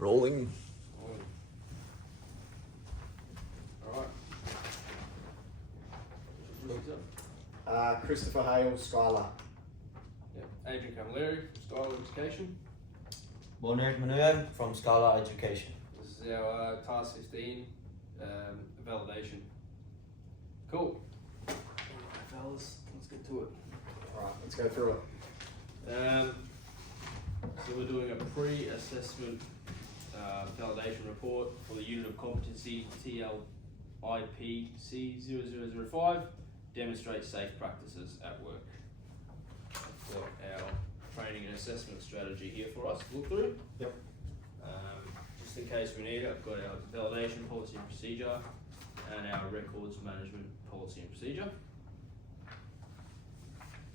Rolling. Alright. Christopher Hale, Skylar. Yep. Adrian Camilleri from Skylar Education. Bonner Manuel from Scala Education. This is our task 15 validation. Cool. Alright, fellas, let's get to it. Alright, let's go through it. So we're doing a pre-assessment validation report for the unit of competency TLIPC0005, demonstrate safe practices at work. I've got our training and assessment strategy here for us to look through. Yep. Just in case we need it, I've got our validation policy and procedure and our records management policy and procedure.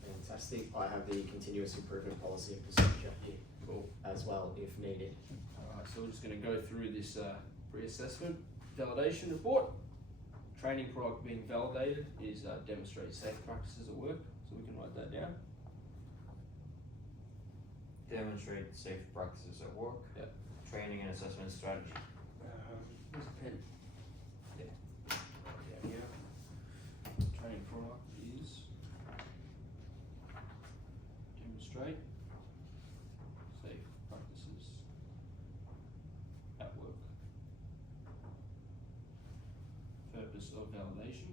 Fantastic. I have the continuous improvement policy and procedure here Cool. as well, if needed. Alright, so we're just going to go through this pre-assessment validation report. Training product being validated is demonstrate safe practices at work, so we can write that down. Demonstrate safe practices at work. Yep. Training and assessment strategy. Where's the pen? Yeah. Yeah, yeah. Training product is demonstrate safe practices at work. Purpose of validation.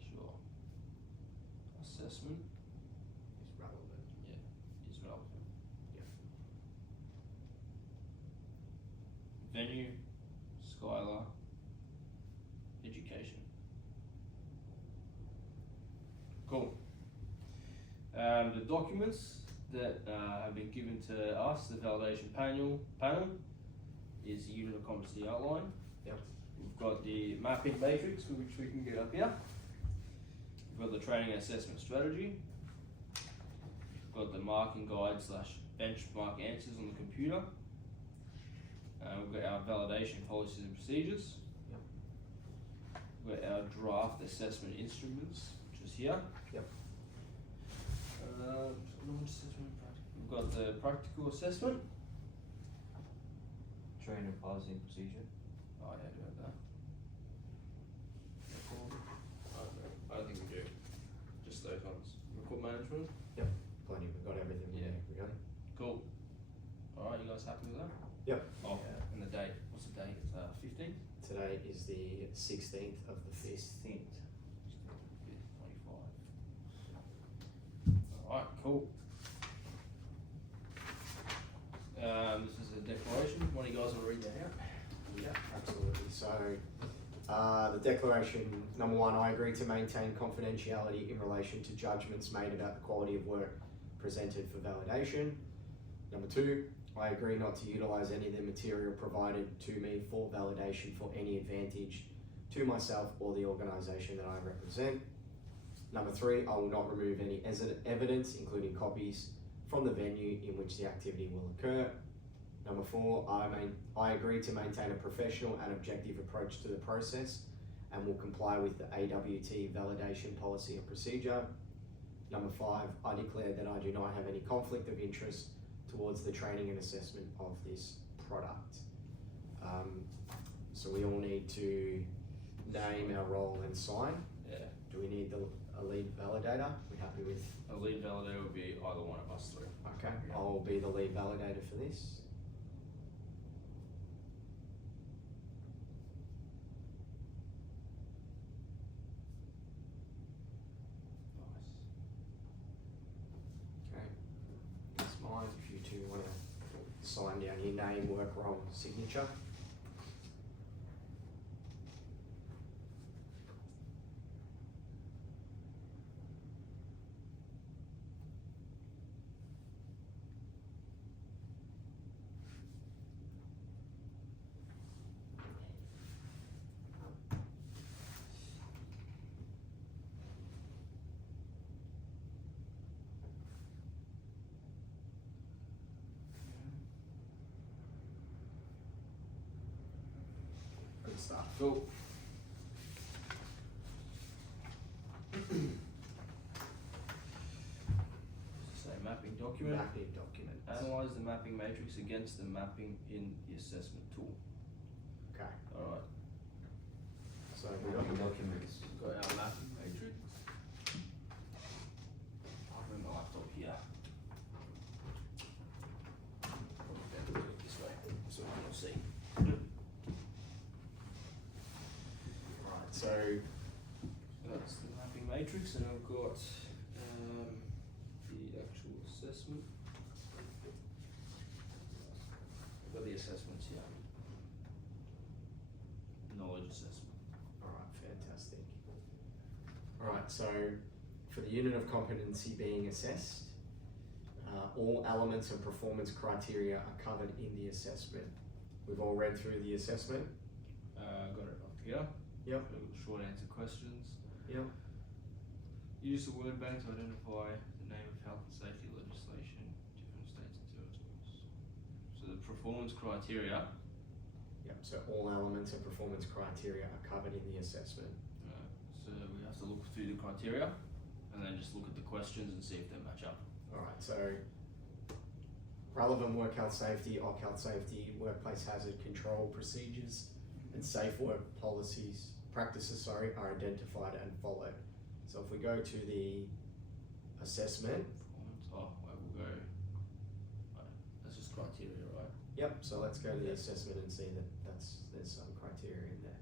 Sure. Assessment. It's relevant. Is relevant. Yep. Venue, Skylar, education. Cool. The documents that have been given to us, the validation panel is the unit of competency outline. Yep. We've got the mapping matrix, which we can get up here. We've got the training and assessment strategy. We've got the marking guide / benchmark answers on the computer. We've got our validation policies and procedures. Yep. We've got our draft assessment instruments, which is here. Yep. We've got the practical assessment. Training policy and procedure. Oh yeah, I do have that. I don't think we do. Just those ones. Record management. Plenty. We've got everything. Yeah. We got it. Cool. Alright, you guys happy with that? Yep. Oh, and the date. What's the date? 15th? Today is the 16th of the 5th. 16th. 25. Alright, cool. This is a declaration. One of you guys will read that out. Yeah, absolutely. So, the declaration, number one, I agree to maintain confidentiality in relation to judgments made about the quality of work presented for validation. Number two, I agree not to utilize any of the material provided to me for validation for any advantage to myself or the organisation that I represent. Number three, I will not remove any evidence, including copies, from the venue in which the activity will occur. Number four, I agree to maintain a professional and objective approach to the process and will comply with the AWT validation policy and procedure. Number five, I declare that I do not have any conflict of interest towards the training and assessment of this product. So we all need to name our role and sign. Yeah. Do we need a lead validator? We happy with? A lead validator would be either one of us three. Okay, I'll be the lead validator for this. Okay, that's mine. If you two want to sign down your name, work, role, signature. Good stuff. Cool. Say mapping document. document. Mapping document. Analyze the mapping matrix against the mapping in the assessment tool. Okay. Alright, So we got Documents. we've got our mapping matrix. I'll bring my laptop here. Probably better to do it this way so we can see. right. So That's the mapping matrix, and I've got the actual assessment. I've got the assessments here. Knowledge assessment. alright, fantastic. Alright, so for the unit of competency being assessed, all elements and performance criteria are covered in the assessment. We've all read through the assessment. Got it up here. Yep. Short answer questions. Yep. Use the word bank to identify the name of health and safety legislation, different states and territories. So the performance criteria. Yep. So all elements and performance criteria are covered in the assessment. So we have to look through the criteria and then just look at the questions and see if they match up. Alright, so relevant work health safety, workplace hazard control procedures, and safe work practices are identified and followed. So if we go to the assessment, Performance. Oh, wait, we'll go. Right, that's just criteria, right? yep, so let's go to the assessment and see that there's some criteria in there.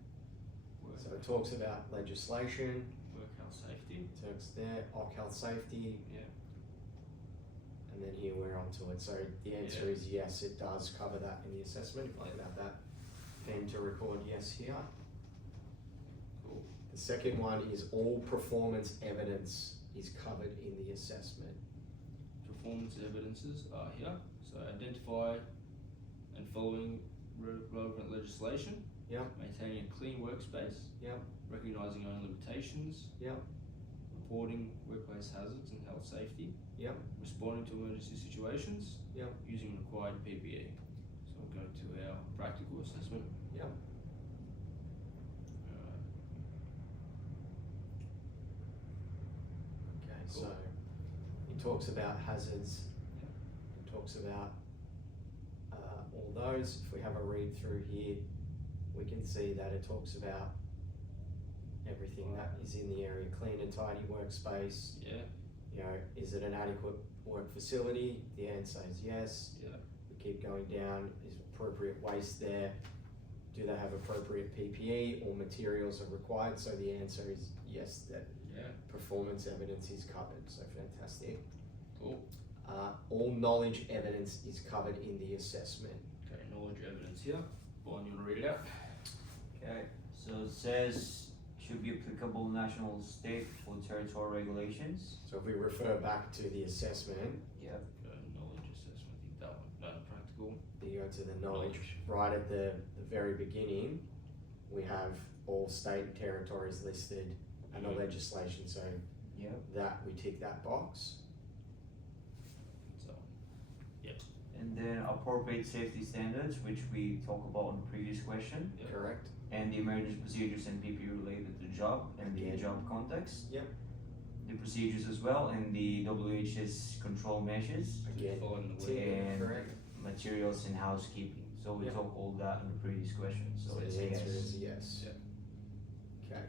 Work, So it talks about legislation, work health safety. talks there, health safety, Yeah. and then here we're onto it. So the answer is yes, it does cover that in the assessment. If I could have that pen to record yes here. Cool. The second one is all performance evidence is covered in the assessment. Performance evidences are here. So identify and following relevant legislation. Yep. Maintaining a clean workspace. Yep. Recognizing own limitations. Yep. Reporting workplace hazards and health safety. Yep. Responding to emergency situations. Yep. Using required PPE. So we'll go to our practical assessment. Yep. Okay, Cool. so he talks about hazards. He talks about all those. If we have a read through here, we can see that it talks about everything that is in the area. Clean and tidy workspace. Yeah. You know, is it an adequate work facility? The answer is yes. Yeah. We keep going down. Is appropriate waste there? Do they have appropriate PPE or materials are required? So the answer is yes, that Yeah. performance evidence is covered. So fantastic. Cool. All knowledge evidence is covered in the assessment. Okay, knowledge evidence here. Bon, you wanna read it out? Okay, so it says should be applicable national, state, or territorial regulations. So if we refer back to the assessment, Yep. Knowledge assessment, I think that one. No, practical. you go to the knowledge, right at the very beginning, we have all state and territories listed and the legislation, so Yep. that, we tick that box. So, And then appropriate safety standards, which we talked about in the previous question, yeah. Correct? and the emergency procedures and PPE related to the job and the Again. job context. Yep. The procedures as well, and the WHS control measures, Again, Following the tick, word. and correct? materials and housekeeping. So we Yep. talked all that in the previous question, so So it's the a answer yes. is yes. Yeah. Okay.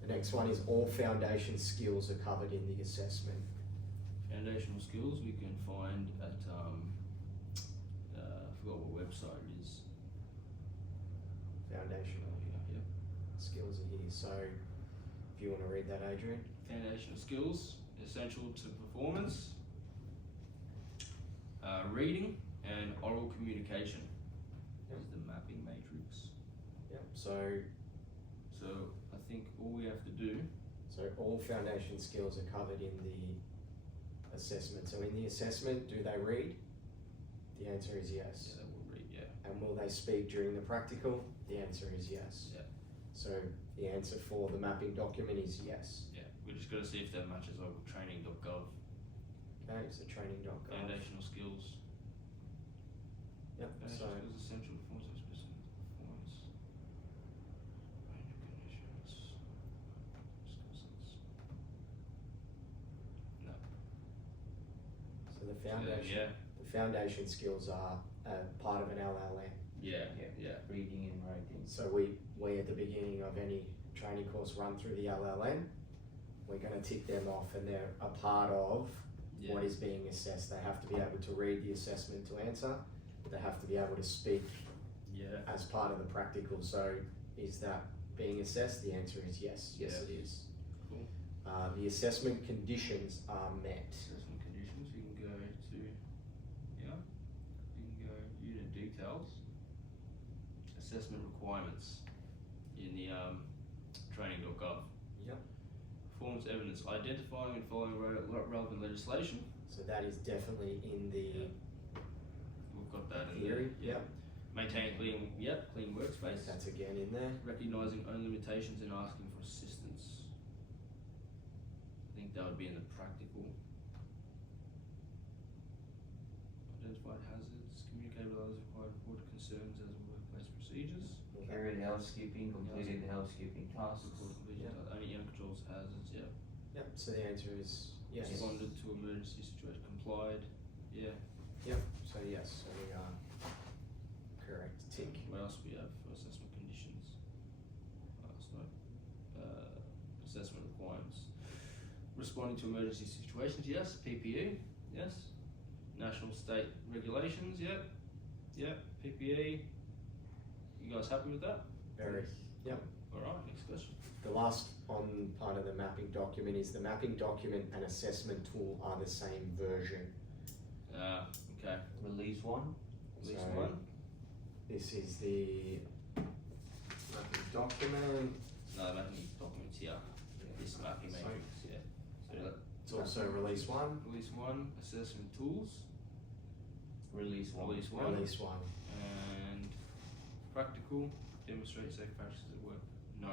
The next one is all foundation skills are covered in the assessment. Foundational skills we can find at, I forgot what website it is. Foundational Yeah. skills are here, so if you wanna read that, Adrian? Foundational skills, essential to performance. Reading and oral communication Yep. is the mapping matrix. Yep, so I think all we have to do, all foundation skills are covered in the assessment. So in the assessment, do they read? The answer is yes. yeah, we'll read, yeah. And will they speak during the practical? The answer is yes. Yeah. So the answer for the mapping document is yes. Yeah, we just gotta see if that matches up with training.gov. Okay, so training.gov. Foundational skills. Yep, so Foundational skills essential performance of specific performance. Range of conditions. Skill sets. No. the foundation foundation. Yeah, The foundation skills are part of an LLM. yeah, Yeah. yeah. Reading and writing. So we at the beginning of any training course run through the LLM. We're going to tick them off, and they're a part of Yeah. what is being assessed. They have to be able to read the assessment to answer. They have to be able to speak Yeah. as part of the practical. So is that being assessed? The answer is yes. Yes, Yeah. it is. Cool. The assessment conditions are met. Assessment conditions, you can go to, yeah, you can go unit details, assessment requirements in the training.gov. Yep. Performance evidence, identifying and following relevant legislation. So that is definitely in the We've got that in theory. there. Yep. Maintain clean workspace. That's again in there. Recognising own limitations and asking for assistance. I think that would be in the practical. Identified hazards, communicate with others required report concerns as workplace procedures. Carried housekeeping, completed housekeeping tasks. Report completion, only controls hazards, yeah. Yep. So the answer is yes. Responded to emergency situation, complied, yeah. Yep. So yes. So we are correct. Tick. What else we have for assessment conditions? Assessment requirements. Responding to emergency situations, yes. PPE, yes. National state regulations, yep. Yep. PPE. You guys happy with that? Very. Yep. Alright, next question. The last on part of the mapping document is the mapping document and assessment tool are the same version. Okay. Release 1. At least So one. this is the mapping document. No, mapping documents here. This mapping So- matrix, yeah. So that, It's also release one. release one, assessment tools, Release 1. release one. Release one. And practical, demonstrate safe practices at work. No,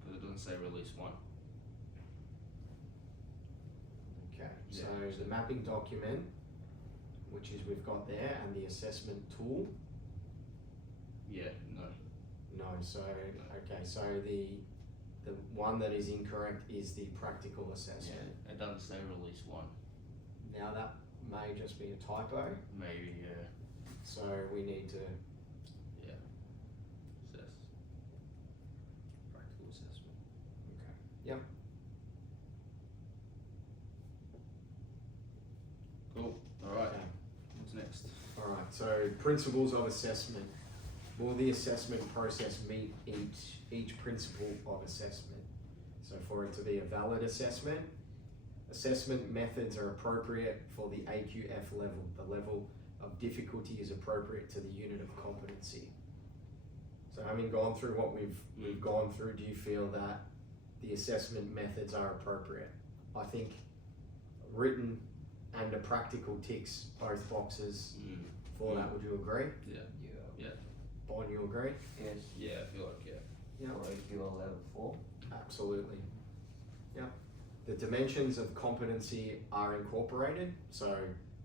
because it doesn't say release one. Okay. Yeah. So the mapping document, which is we've got there, and the assessment tool. Yeah, no. No. So okay. So the one that is incorrect is the practical Yeah, assessment. it doesn't say release one. Now that may just be a typo. Maybe, yeah. So we need to. Assess. Practical assessment. Okay. Yep. Cool. Alright. Okay. What's next? All right, so principles of assessment. Will the assessment process meet each principle of assessment? So for it to be a valid assessment, assessment methods are appropriate for the AQF level. The level of difficulty is appropriate to the unit of competency. So having gone through what we've gone through, do you feel that the assessment methods are appropriate? I think written and a practical ticks both boxes for that. Would you agree? Yeah. Yeah. Bon, you agree? Yes. Yeah, I feel like, yeah. Yeah. For AQL level 4. Absolutely. Yeah. The dimensions of competency are incorporated. So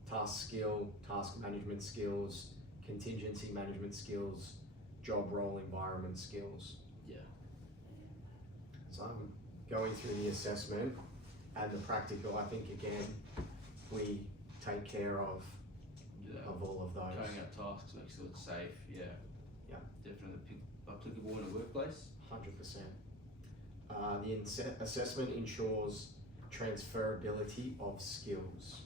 task skill, task management skills, contingency management skills, job role environment skills. Yeah. So I'm going through the assessment and the practical. I think again, we take care of Yeah. all of those. Carrying out tasks, make sure it's safe, yeah. Yeah. Definitely applicable in a workplace. 100%. The assessment ensures transferability of skills.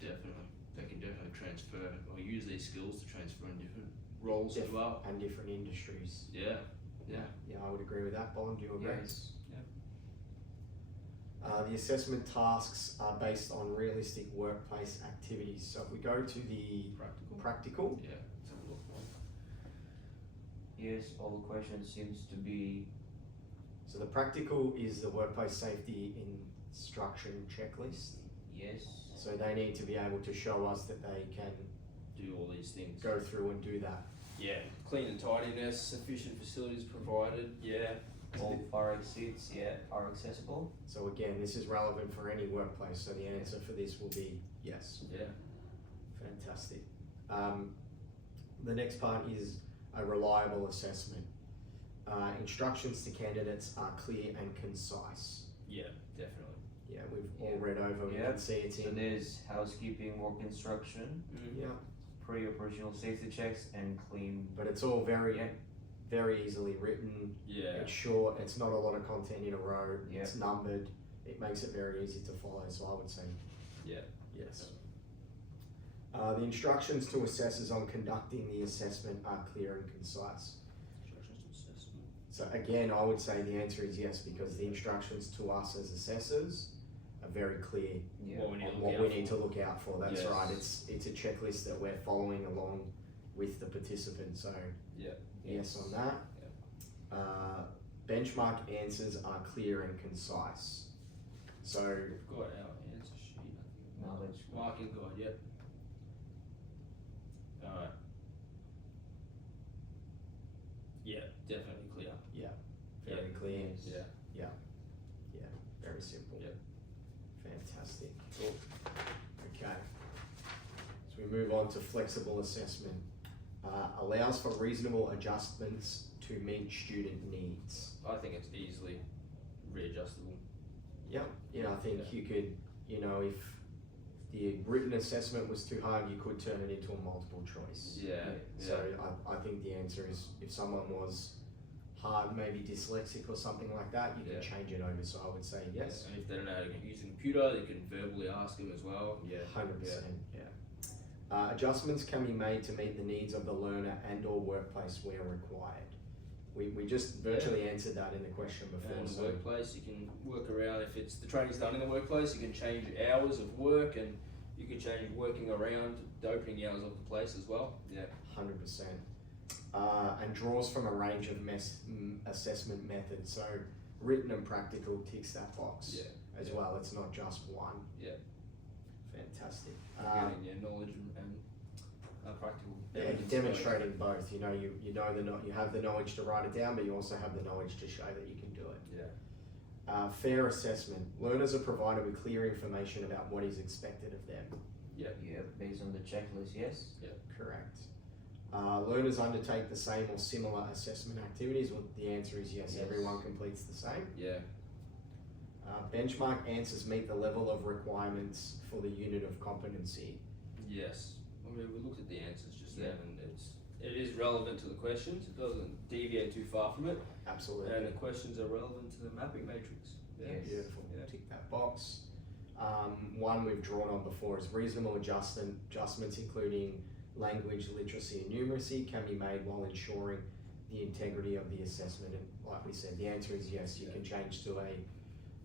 Definitely. They can definitely transfer or use these skills to transfer in different roles as well. And different industries. Yeah. Yeah. Yeah, I would agree with that. Bond, do you agree? Yes. The assessment tasks are based on realistic workplace activities. So if we go to the Practical. practical, Yeah. Let's have a look. Yes, all questions seems to be so the practical is the workplace safety instruction checklist. yes. So they need to be able to show us that they can Do all these things. go through and do that. Yeah. Clean and tidiness, sufficient facilities provided. Yeah. All fire exits, are accessible. So again, this is relevant for any workplace. So the answer for this will be yes. Yeah. Fantastic. The next part is a reliable assessment. Instructions to candidates are clear and concise. Yeah. Definitely. Yeah, we've all Yeah. read over. We Yeah. can see it's So in. there's housekeeping, work instruction, Yeah, pre-operational safety checks, and clean. but it's all very, Yeah. very easily written. Yeah. It's short. It's not a lot of content in a row. Yeah. It's numbered. It makes it very easy to follow. So I would say, Yeah. yes. The instructions to assessors on conducting the assessment are clear and concise. Instructions to assessment. So again, I would say the answer is yes, because the instructions to us as assessors are very clear Yeah. What we need to on look what out we for. need to look out for. That's Yes. right. It's a checklist that we're following along with the participant. So Yeah. yes on that. Benchmark answers are clear and concise. So We've got our answer sheet, I think. Knowledge. Marking guide, yep. Alright. Yeah, definitely clear. very clear. Yes. Yeah. Very simple. Yep. Fantastic. Cool. Okay. So we move on to flexible assessment. Allows for reasonable adjustments to meet student needs. I think it's easily readjustable. Yep. I think Yeah. you could, if the written assessment was too hard, you could turn it into a multiple choice. Yeah. So I think the answer is if someone was hard, maybe dyslexic or something like that, you can Yeah. change it over. So I would say yes. And if they don't know how to use a computer, they can verbally ask them as well. Yeah. 100%. Yeah. Adjustments can be made to meet the needs of the learner and or workplace where required. We just virtually answered that in the question before. And in the So workplace, you can work around if it's the training's done in the workplace. You can change hours of work, and you can change working around the opening hours of the place as well. Yeah. 100%. And draws from a range of assessment methods. So written and practical ticks that box Yeah. as well. It's not just one. Yeah. Fantastic. Getting knowledge and practical. Yeah, you're evidence. demonstrating both. You know you have the knowledge to write it down, but you also have the knowledge to show that you can do it. Yeah. Fair assessment. Learners are provided with clear information about what is expected of them. Yeah, based on the checklist, yes. Correct. Learners undertake the same or similar assessment activities. Well, the answer is yes. Yes. Everyone completes the same. Yeah. Benchmark answers meet the level of requirements for the unit of competency. Yes. I mean, we looked at the answers just then, and it is relevant to the questions. It doesn't deviate too far from it, Absolutely. and the questions are relevant to the mapping matrix. Yeah. Yes. Beautiful. Yeah. Tick that box. One we've drawn on before is reasonable adjustments including language, literacy, and numeracy can be made while ensuring the integrity of the assessment. And like we said, the answer is yes. You can change to a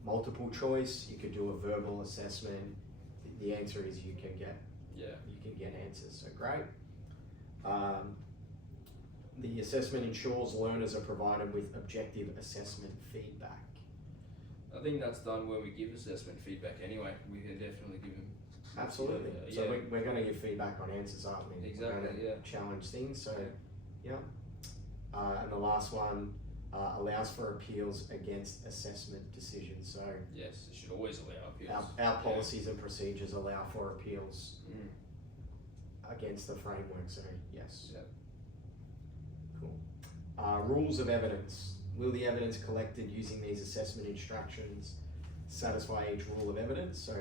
multiple choice. You could do a verbal assessment. The answer is you can get answers. So great. The assessment ensures learners are provided with objective assessment feedback. I think that's done when we give assessment feedback anyway. We can definitely give them. Absolutely. So Yeah. we're going to give feedback on answers, aren't we? Exactly, We're going to yeah. challenge things. So, and the last one allows for appeals against assessment decisions. So Yes, it should always allow appeals. our policies and procedures allow for appeals Mm. against the framework. So yes. Yeah. Cool. Rules of evidence. Will the evidence collected using these assessment instructions satisfy each rule of evidence? So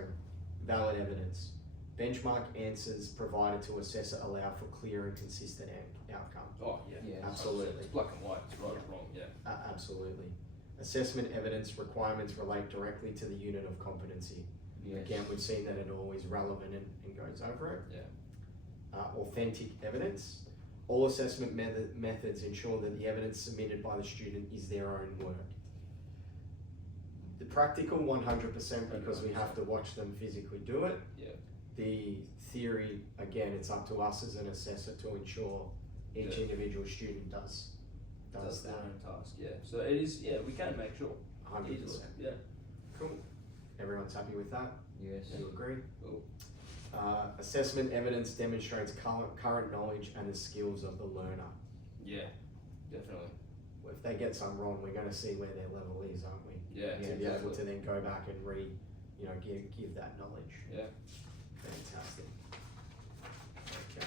valid evidence. Benchmark answers provided to assessor allow for clear and consistent outcome. Oh yeah. Yes. Absolutely. It's black and white. It's right or wrong. Yeah. Absolutely. Assessment evidence requirements relate directly to the unit of competency. Yes. Again, we've seen that it always relevant and goes over it. Yeah. Authentic evidence. All assessment methods ensure that the evidence submitted by the student is their own work. The practical 100% because we have to watch them physically do it. Yeah. The theory, again, it's up to us as an assessor to ensure each Yeah. individual student does That's their that. own task. Yeah. So it is. Yeah, we can make sure. 100%. Easily. Yeah. Cool. Everyone's happy with that? Yes. You agree? Cool. Assessment evidence demonstrates current knowledge and the skills of the learner. Yeah. Definitely. If they get some wrong, we're going to see where their level is, aren't we? Yeah. To be able to then go back and give that knowledge. Yeah. Fantastic. Okay.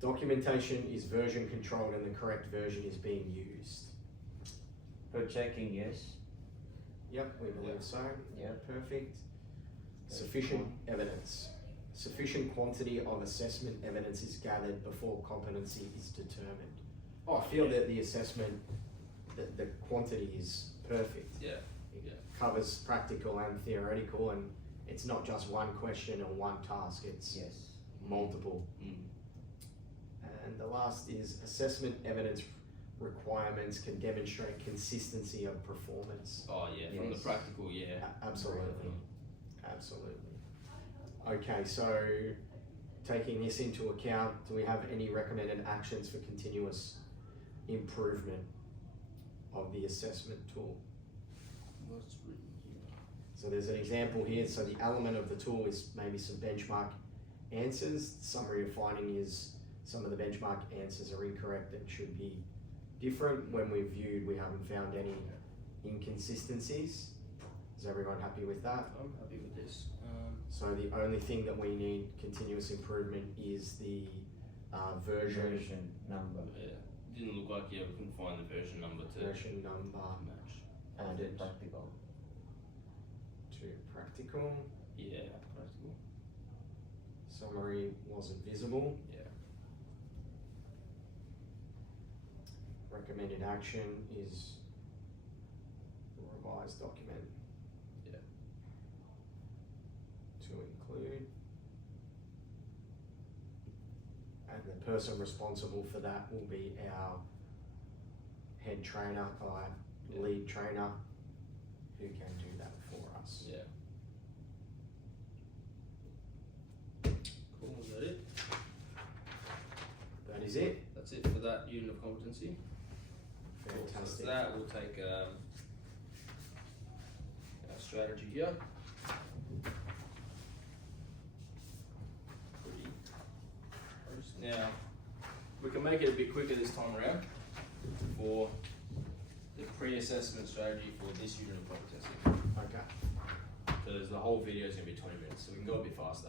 Documentation is version controlled and the correct version is being used. Per checking, yes. Yep, we believe Yep. so. Yep. Perfect. Sufficient evidence. Sufficient quantity of assessment evidence is gathered before competency is determined. Oh, I feel yeah. that the assessment, the quantity is perfect. Yeah. It Yeah. covers practical and theoretical, and it's not just one question or one task, it's Yes. multiple. Mm. And the last is assessment evidence requirements can demonstrate consistency of performance. Oh yeah, from the Yes. practical, yeah. Absolutely. Absolutely. Okay, so taking this into account, do we have any recommended actions for continuous improvement of the assessment tool? What's written here? So there's an example here. So the element of the tool is maybe some benchmark answers. The summary of finding is some of the benchmark answers are incorrect and should be different. When we've viewed, we haven't found any inconsistencies. Is everyone happy with that? I'm happy with this. So the only thing that we need continuous improvement is the version number. Yeah. Didn't look like we couldn't find the version number to number match. And added practical. to practical. Yeah, practical. Summary wasn't visible. Yeah. Recommended action is the revised document. Yeah. To include. And the person responsible for that will be our head trainer, or Yeah. lead trainer, who can do that for us. Yeah. Cool, is that it? That is it. That's it for that unit of competency. Cool. So Fantastic. for that, we'll take our strategy here. Pretty close. Now, we can make it a bit quicker this time around for the pre-assessment strategy for this unit of competency. Okay. Because the whole video is going to be 20 minutes, so we can go a bit faster.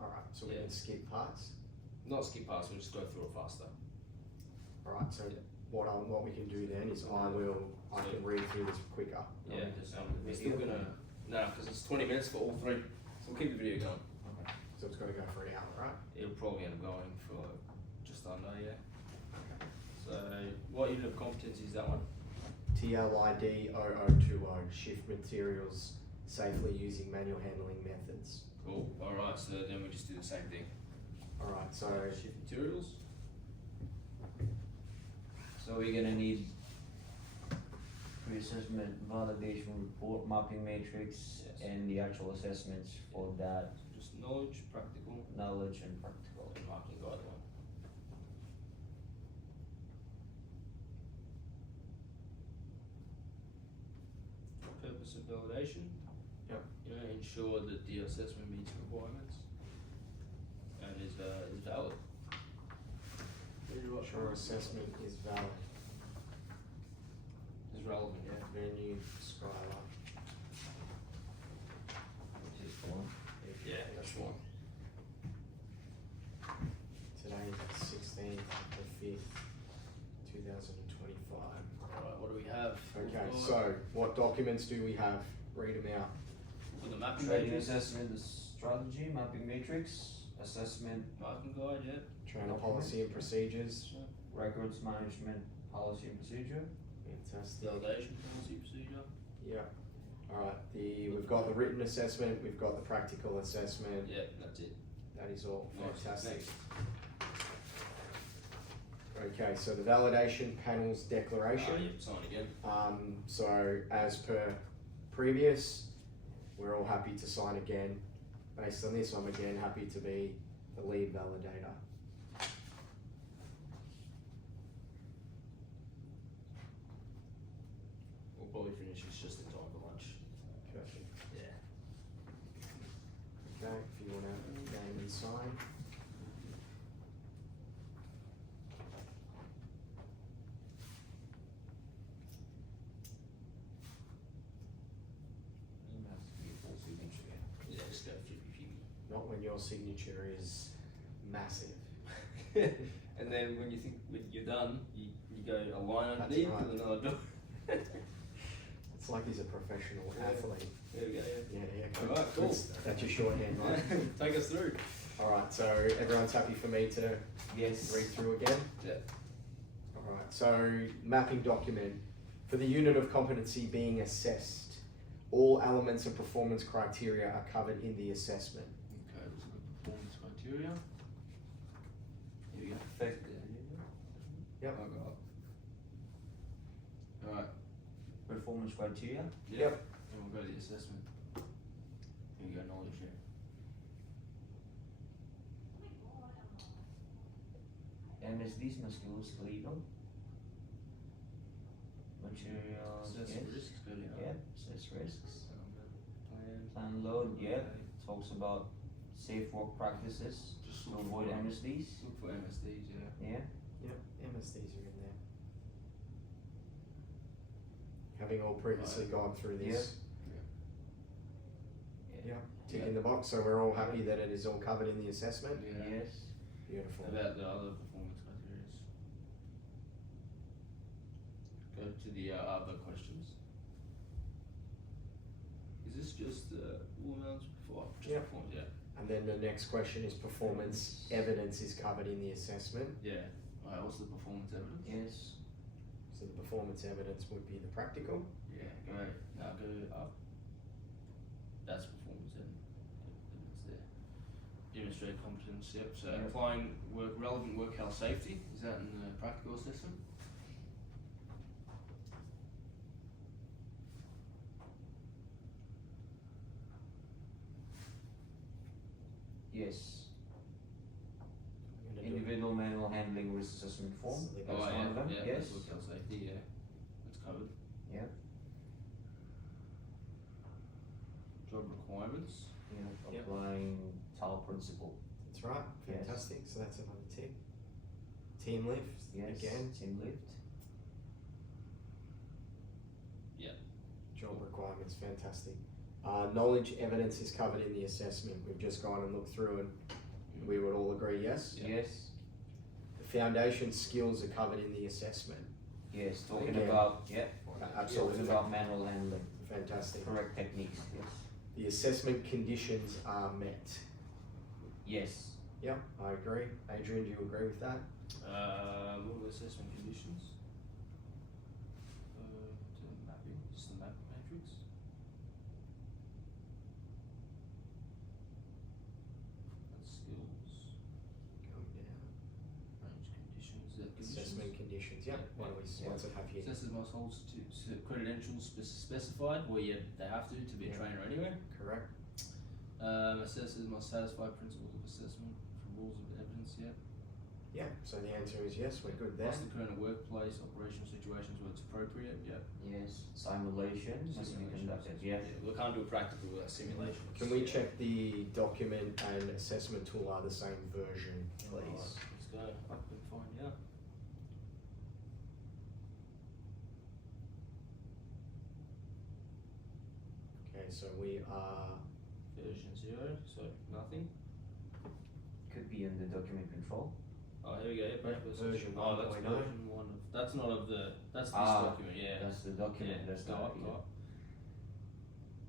Alright, so we Yeah. can skip parts. Not skip past, we'll just go through it faster. Alright, so Yeah. what we can do then is I can read through this quicker. Yeah, just we're still gonna, no, because it's 20 minutes for all three, so we'll keep the video going. So it's gotta go for an hour, right? It'll probably end up going for just under, yeah. So, what unit of competency is that one? TLID 0020, shift materials safely using manual handling methods. Cool, alright, so then we just do the same thing. Alright, so Shift materials, So we're gonna need pre-assessment validation report, mapping matrix, Yes. and the actual assessments for that just knowledge, practical, knowledge and practical. and marking guideline. Purpose of validation. Yep. You know, ensure that the assessment meets requirements and is valid. ensure assessment is valid. Is relevant, yeah. Venue describer. Which is the one. Yeah, that's one. Today is the 16th of the 5th, 2025. Alright, what do we have? Okay, We've got- so what documents do we have? Read them out. For the mapping Training matrix, assessment, the strategy, mapping matrix, assessment, marking guide, yeah. Trainer policy and procedures. records management, policy and procedure. Fantastic. Validation policy procedure. Yeah. Alright, we've got the written assessment, we've got the practical assessment. Yeah, that's it. That is all. Nice. Fantastic. Next. Okay, so the validation panel's declaration. Yep, sign again. So as per previous, we're all happy to sign again. Based on this, I'm again happy to be the lead validator. We'll probably finish this just in time for lunch. Perfect. Yeah. Okay, if you wanna name and sign. It has to be a full signature. Yeah, just go flippy Not when your signature is massive. flippy. And then when you think when you're done, you go a line That's underneath right. with another dot. That's It's like he's a professional Yeah. athlete. There we go. Yeah, Alright, cool. That's your shorthand, right? Yeah. Take us through. Alright, so everyone's happy for me to Yes. read through again? Yeah. Alright, so mapping document. For the unit of competency being assessed, all elements and performance criteria are covered in the assessment. Okay, let's look at performance criteria. Here we go. Perfect. Yep. Alright. Performance criteria. Yep. And we'll go to the assessment. Here we go, knowledge share. MSD's musculoskeletal. Materials. Assess yes. risks, go down. Yeah. Assess risks. Plan. Plan load. Yeah. Okay. Talks about safe work practices Just to look avoid for, MSDs. Look for MSDs, yeah. Yeah. Yep, MSDs are in there. Having all previously gone through this. Yeah. Tick in the box, so we're all happy that it is all covered in the assessment. Yeah. Yes. Beautiful. About the other performance criteria. Go to the other questions. Is this just all amounts before? Just Yeah. performance, yeah. And then the next question is performance evidence is covered in the assessment. Yeah. Alright, what's the performance evidence? Yes. So the performance evidence would be the practical. Yeah, go now go up. That's performance evidence there. Demonstrate competence, yep. So Yep. applying relevant work health safety, is that in the practical assessment? Yes. I'm gonna do- Individual manual handling risk assessment form. So they That's go one of them. yeah, Yes. that's work health safety, yeah. That's covered. Yeah. Job requirements. Yeah. Yep. Applying TAL principle. That's right, Yes. fantastic, so that's another tick. Team lift, Yes. again, Team lift. job requirements, fantastic. Knowledge evidence is covered in the assessment, we've just gone and looked through and we would all agree, yes? Yeah. Yes. The foundation skills are covered in the assessment, Yes. Talking Again. about absolutely. Talking about manual handling. Fantastic. Correct techniques. Yes. The assessment conditions are met. Yes. Yep, I agree. Adrian, do you agree with that? What are the assessment conditions? To the mapping, just the map matrix. That's skills, Going down. range conditions, is that conditions? Assessment conditions, yep. Yeah, What do we, yeah. what's it have here? Assessors must hold credentials specified, well, yeah, they have to be a Yeah. trainer anyway. Correct. Assessors must satisfy principles of assessment for rules of evidence, yeah. Yeah, so the answer is yes, we're good there. Must occur in a workplace, operational situations where it's appropriate, yeah. Yes. Simulation must be conducted. Yeah. We can't do a practical without simulation. Can we check the document and assessment tool are the same version, Alright, please? let's go up and find out. Okay, so we are, Version 0, so nothing. Could be in the document control. Oh, here we go, yeah, Yeah, version oh, that's 1.0. version 1 of, that's not of the, that's this Ah, document, yeah. That's the document. Yeah, That's go not up, go up.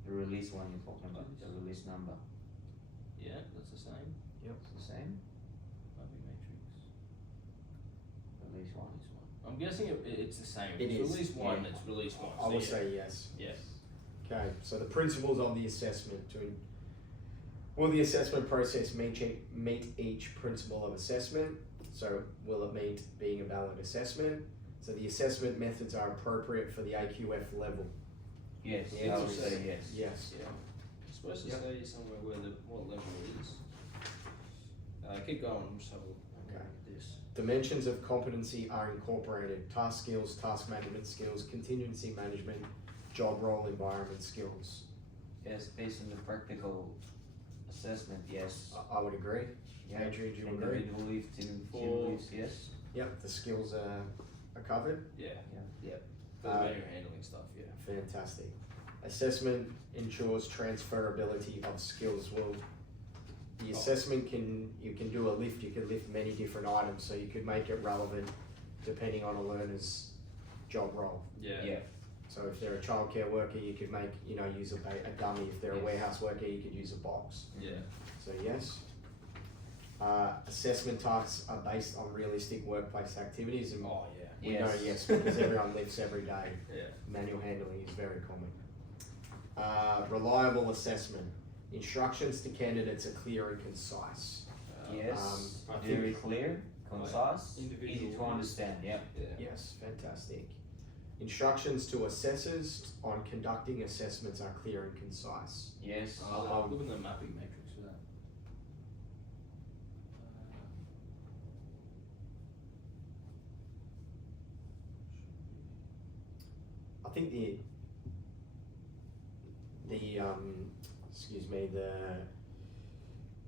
the release one you're talking about. The release number. Yeah, that's the same. It's the same. Mapping matrix. Release one. Release 1. I'm guessing it's the same. It It's is, release 1, yeah. it's release 1. I so will yeah. say yes. Yes. Okay, so the principles of the assessment will the assessment process meet each principle of assessment? So will it meet being a valid assessment? So the assessment methods are appropriate for the AQF level? Yes. Yeah, I would it's say just- yes. Yes. Yeah. It's supposed to Yep. say somewhere what level it is. Keep going, we'll just have a look Okay. at this. Dimensions of competency are incorporated: task skills, task management skills, contingency management, job role environment skills. Yes. Based on the practical assessment. Yes. I would agree. Yeah. Adrian, do you agree? Individual leave to team For- leaves. Yes. Yep, the skills are covered. Yeah. Yeah. For the manual handling stuff, yeah. Fantastic. Assessment ensures transferability of skills. Well, the assessment you can do a lift, you can lift many different items, so you could make it relevant depending on a learner's job role. Yeah. Yeah. So if they're a childcare worker, you could make, use a dummy. If they're a Yes. warehouse worker, you could use a box. Yeah. So yes. Assessment tasks are based on realistic workplace activities, and Oh yeah. we know yes because everyone lifts every day. Yeah. Manual handling is very common. Reliable assessment. Instructions to candidates are clear and concise. Yes, I very think- clear, concise, easy individual to understand, yeah. Yeah. Yes, fantastic. Instructions to assessors on conducting assessments are clear and concise. Yes, I'll look at the mapping matrix for that. I think the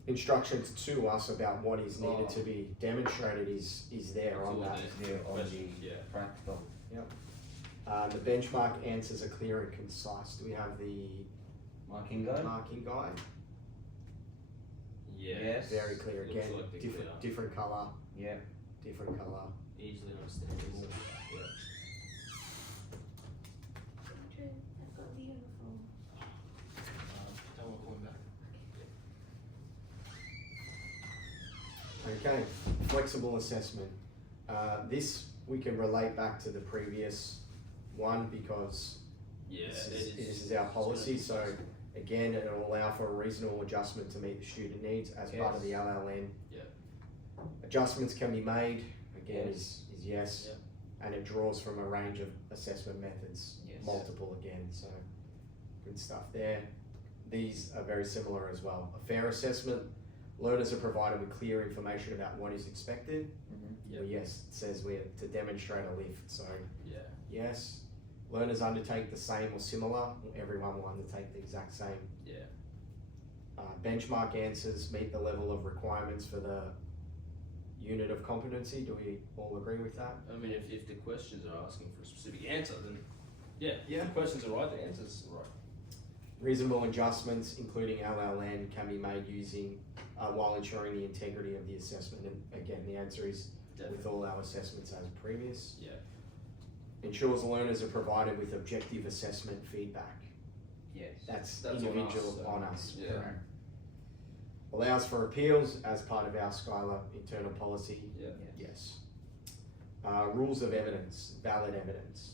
instructions to us about what is needed to be demonstrated is there It's on all that. there. there on Question, the yeah. practical. The benchmark answers are clear and concise. Do we have the Marking guide? marking guide? Yeah. Yes. Very clear Looks again. like they're Different clear. different colour. Yeah. Different colour. Easily understandable. Yeah. I've got the uniform. Tell me calling back. Okay, flexible assessment. This we can relate back to the previous one because Yeah, this is our policy. So again, it will allow for a reasonable adjustment to meet the student needs as part of the LLN. Yeah. Adjustments can be made. Again, Yes. is yes, and it draws from a range of assessment methods, Yes. multiple again. So good stuff there. These are very similar as well. A fair assessment. Learners are provided with clear information about what is expected. Yep. Well, yes, it says we're to demonstrate a lift. So Yeah. yes, learners undertake the same or similar. Everyone will undertake the exact same. Yeah. Benchmark answers meet the level of requirements for the unit of competency. Do we all agree with that? I mean, if the questions are asking for a specific answer, then yeah. Yeah. If the questions are right, the answer's right. Reasonable adjustments, including LLN, can be made using while ensuring the integrity of the assessment. And again, the answer is with all our assessments as previous. Yeah. Ensures learners are provided with objective assessment feedback. Yes. That's on us, individual so, on us. yeah. Correct. Allows for appeals as part of our Skylar internal policy. Yeah. Yes. Rules of evidence, valid evidence.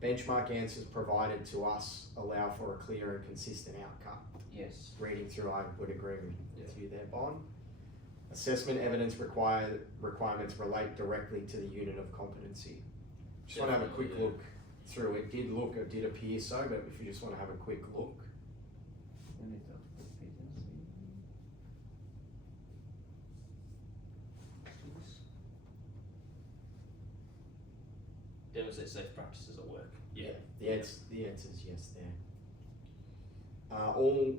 Benchmark answers provided to us allow for a clear and consistent outcome. Yes. Reading through, I would agree with Yeah. you there, Bon. Assessment evidence requirements relate directly to the unit of competency. Just want to have a quick Definitely, look through. It did appear so, but if you just want to have a quick look. Unit of competency. Demonstrate safe practices at work. Yeah. The answer is yes there. All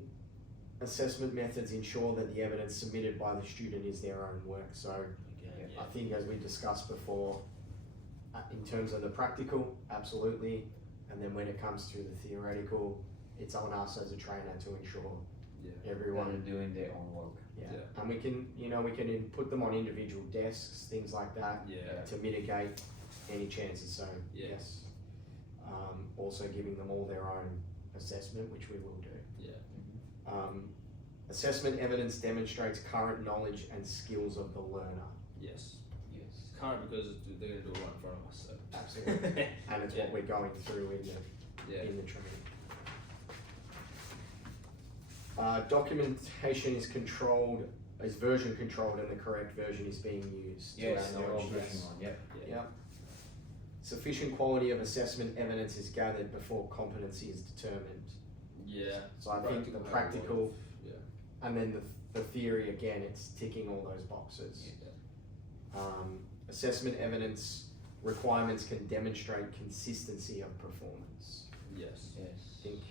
assessment methods ensure that the evidence submitted by the student is their own work. So Again, I think as we discussed before, in terms of the practical, absolutely. And then when it comes to the theoretical, it's on us as a trainer to ensure Yeah. everyone, They're doing their own work. yeah. Yeah. And we can put them on individual desks, things like that, Yeah. to mitigate any chances. So Yeah. yes, also giving them all their own assessment, which we will do. Yeah. Assessment evidence demonstrates current knowledge and skills of the learner. Yes. Yes. Can't because they're gonna do it right in front of us. So. Absolutely. And it's Yeah. what we're going through in Yeah. the training. Documentation is version controlled, and the correct version is being used. to Yes, our they're all knowledge. working on, yeah. Yep. Sufficient quality of assessment evidence is gathered before competency is determined. Yeah. So I think the practical, Yeah. and then the theory, again, it's ticking all those boxes. Assessment evidence requirements can demonstrate consistency of performance. Yes. I Yes. think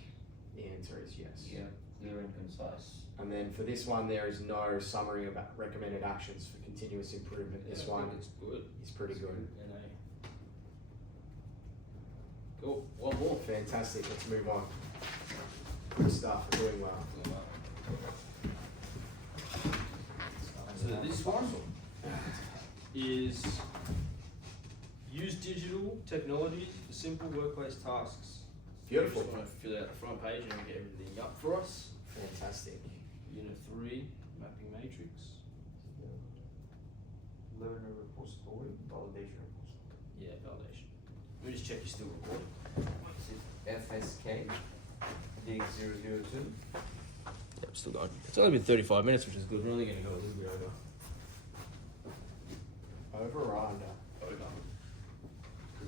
the answer is yes. Yeah, clear and concise. And then for this one, there is no summary about recommended actions for continuous improvement. This Yeah, I one think it's good. is pretty It's good. NA. Cool. One more. Fantastic, let's move on. Good stuff, we're doing well. So this one is use digital technologies for simple workplace tasks. Beautiful. Just want to fill out the front page and get everything up for us. Fantastic. Unit 3, mapping matrix. Learner repository, validation repository. Yeah, validation. Let me just check you're still recording. Is it FSK dig 002? Yep, still going. It's only been 35 minutes, which is good. We're only going to go a little bit over. Over or under? Over.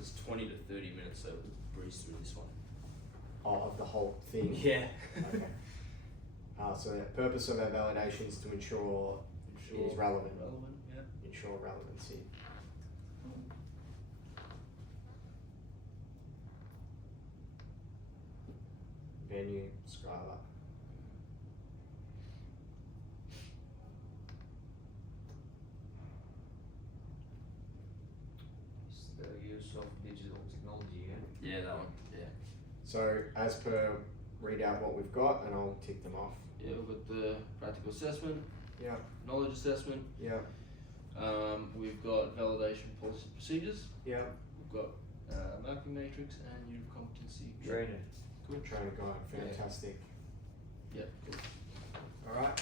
It's 20 to 30 minutes, so we'll breeze through this one. Oh, of the whole thing? Yeah. Okay. So the purpose of our validation is to ensure it is relevant. Relevant, yeah. Ensure relevancy. Venue, Scala. It's the use of digital technology, yeah? Yeah, that one. Yeah. So as per, read out what we've got and I'll tick them off. Yeah, we've got the practical assessment, Yeah, knowledge assessment. yeah, We've got validation policy procedures. yeah. We've got mapping matrix and unit of competency. Training. Good. Trainer guide, Yeah. fantastic. Yeah. Good. Alright,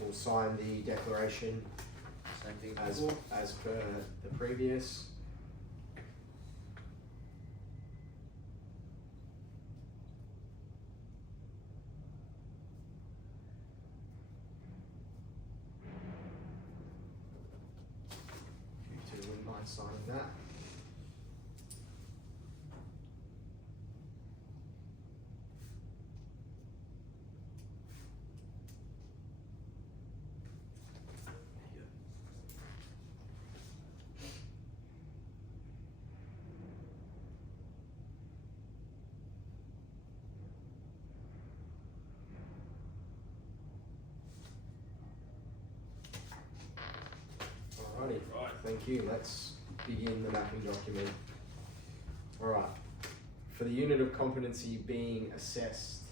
we'll sign the declaration Same thing as, before. as per the previous. You two wouldn't mind signing that. Alrighty, Right. thank you. Let's begin the mapping document. Alright, for the unit of competency being assessed,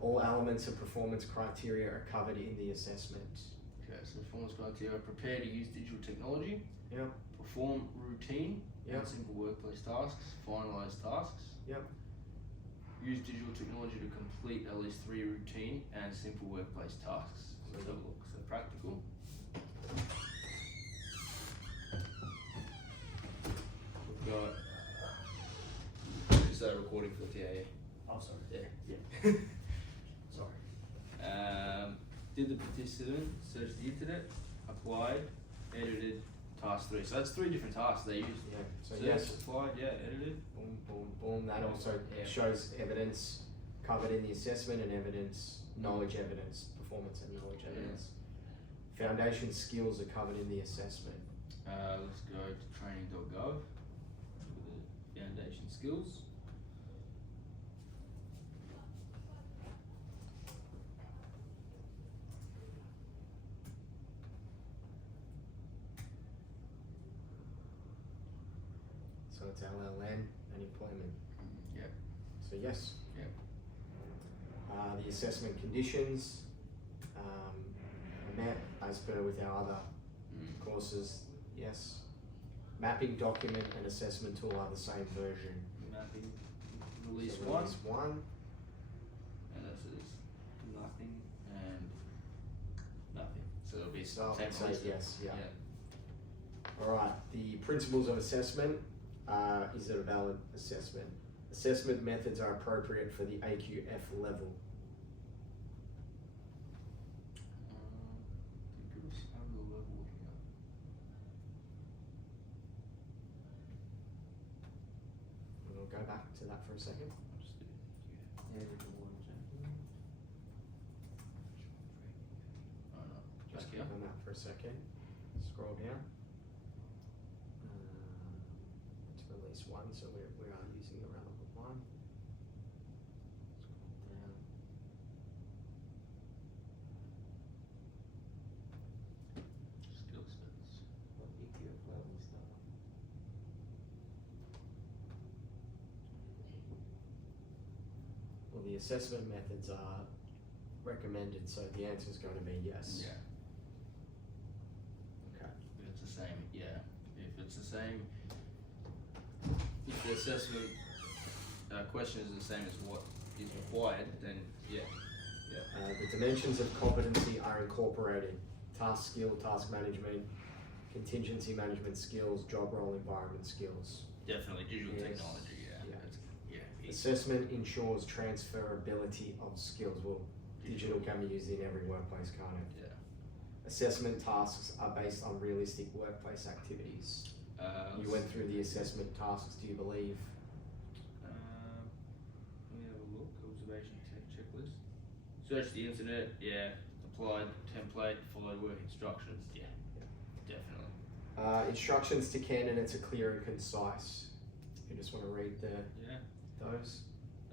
all elements of performance criteria are covered in the assessment. Okay, so performance criteria: prepare to use digital technology. Yep. Perform routine Yep. and simple workplace tasks. Finalize tasks. Yep. Use digital technology to complete at least 3 routine and simple workplace tasks. So let's have a look. So practical. We've got. Is that a recording for the TAE? Oh, sorry. Yeah. Sorry. Did the participant search the internet? Applied. Edited. Task 3. So that's 3 different tasks they used. Yeah, so Searched, yes, applied, yeah, edited. boom, boom, boom. That also Yeah. shows evidence covered in the assessment and evidence, knowledge evidence, performance and knowledge Yeah. evidence. Foundation skills are covered in the assessment. Let's go to training.gov for the foundation skills. So it's LLN and employment. Yep. So yes. Yep. The assessment conditions are met as per with our other courses. Yes. Mapping document and assessment tool are the same version. Mapping release So 1. Release 1. And this is nothing and nothing. So it'll be So same it says place. yes. Yeah. Alright, the principles of assessment, is it a valid assessment? Assessment methods are appropriate for the AQF level. Give us a level here. We'll go back to that for a second. I'll just do it. Yeah, the one, Oh no, just here. Click on that for a second. Scroll down. It's release 1, so we are using the relevant one. Scroll down. Skills bits. What EQF level is that? Well, the assessment methods are recommended, so the answer is going to be yes. Yeah. Okay. If it's the same, yeah. If it's the same, if the assessment question is the same as what is required, then yeah. The dimensions of competency are incorporated: task skill, task management, contingency management skills, job role environment skills. Definitely digital Yes. technology. Yeah. Yeah. That's, yeah. Easy. Assessment ensures transferability of skills. Well, digital can be used in every workplace, can't it? Yeah. Assessment tasks are based on realistic workplace activities. You went through the assessment tasks, do you believe? Let me have a look. Observation checklist. Search the internet. Yeah. Applied template. Followed work instructions. Yeah. Definitely. Instructions to candidates are clear and concise. You just want to read Yeah. those.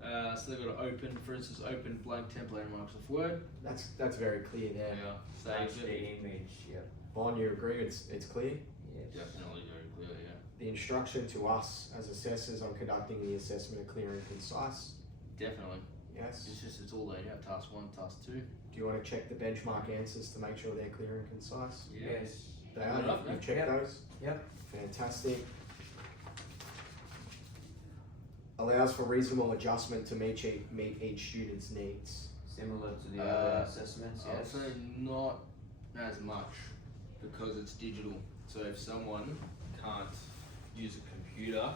So they've got to open, for instance, open blank template in Microsoft Word. That's very clear there. Yeah. That's Save the it. image, yep. Vaughn, you agree? It's clear. Yes. Definitely very clear. Yeah. The instruction to us as assessors on conducting the assessment are clear and concise. Definitely. Yes. It's all there. You have task 1, task 2. Do you want to check the benchmark answers to make sure they're clear and concise? Yes. They Good are. enough, You've yeah. checked Yep. those. Yep. Fantastic. Allows for reasonable adjustment to meet each student's needs. Similar to the other assessments, I'd yes. say not as much because it's digital. So if someone can't use a computer,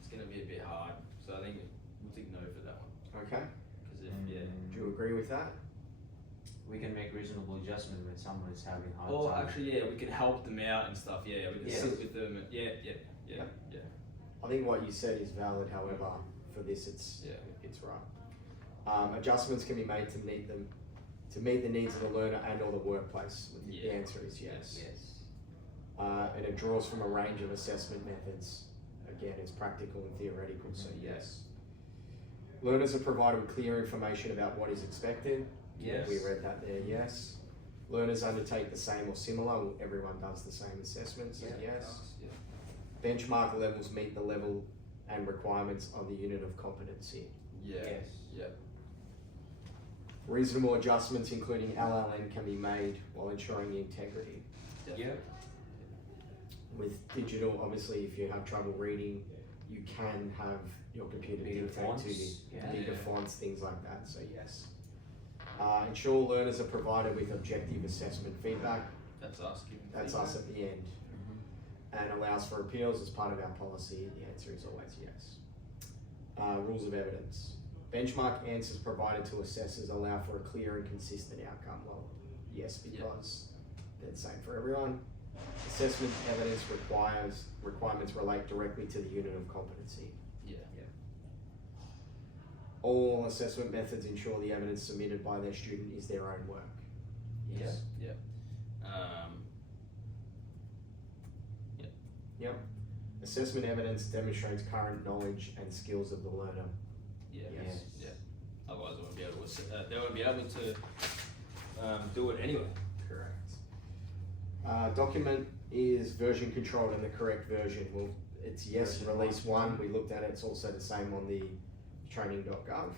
it's going to be a bit hard. So I think we'll take no for that one. Okay. Because Do you agree with that? We can make reasonable adjustment when someone is having hard Or time. actually, yeah, we can help them out and stuff. Yeah, we can Yeah. sit with them. And, yeah. I think what you said is valid. However, for this, it's right. Adjustments can be made to meet the needs of the learner and/or the workplace. The Yeah. answer is yes. Yes. And it draws from a range of assessment methods. Again, it's practical and theoretical, so yes. Learners are provided with clear information about what is expected. Yes. We read that there, yes. Learners undertake the same or similar, everyone does the same assessment, so yes. Yeah. Benchmark levels meet the level and requirements of the unit of competency. Yeah. Yes. Yeah. Reasonable adjustments, including LLM, can be made while ensuring the integrity. Definitely. Yep. With digital, obviously, if you have trouble reading, you can have your computer Bigger dictate fonts, to you, yeah. bigger Yeah. fonts, things like that, so yes. Ensure learners are provided with objective assessment feedback, That's us giving that's feedback. us at the end. And allows for appeals as part of our policy, the answer is always yes. Rules of evidence. Benchmark answers provided to assessors allow for a clear and consistent outcome. Well, yes, because they're the same for everyone. Assessment evidence requirements relate directly to the unit of competency. Yeah. All assessment methods ensure the evidence submitted by their student is their own work. Yes. Yeah. Assessment evidence demonstrates current knowledge and skills of the learner. Yeah. Yes. Yeah. Otherwise, they won't be able to. They won't be able to do it anyway. Correct. Document is version controlled and the correct version. Well, it's yes, Version release 1. 1. We looked at it. It's also the same on the training.gov.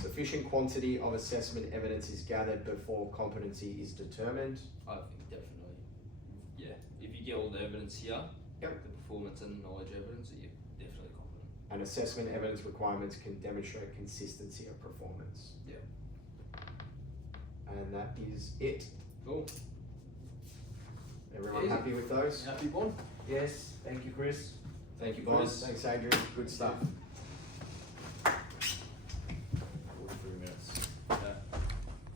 Sufficient quantity of assessment evidence is gathered before competency is determined. I think definitely. Yeah. If you get all the evidence here, Yep. the performance and knowledge evidence, you're definitely confident. And assessment evidence requirements can demonstrate consistency of performance. Yeah. And that is it. Cool. Everyone Easy. happy with those? Happy one. Yes, thank you, Chris. Thank you, Chris. boss. Thanks, Adrian. Good stuff.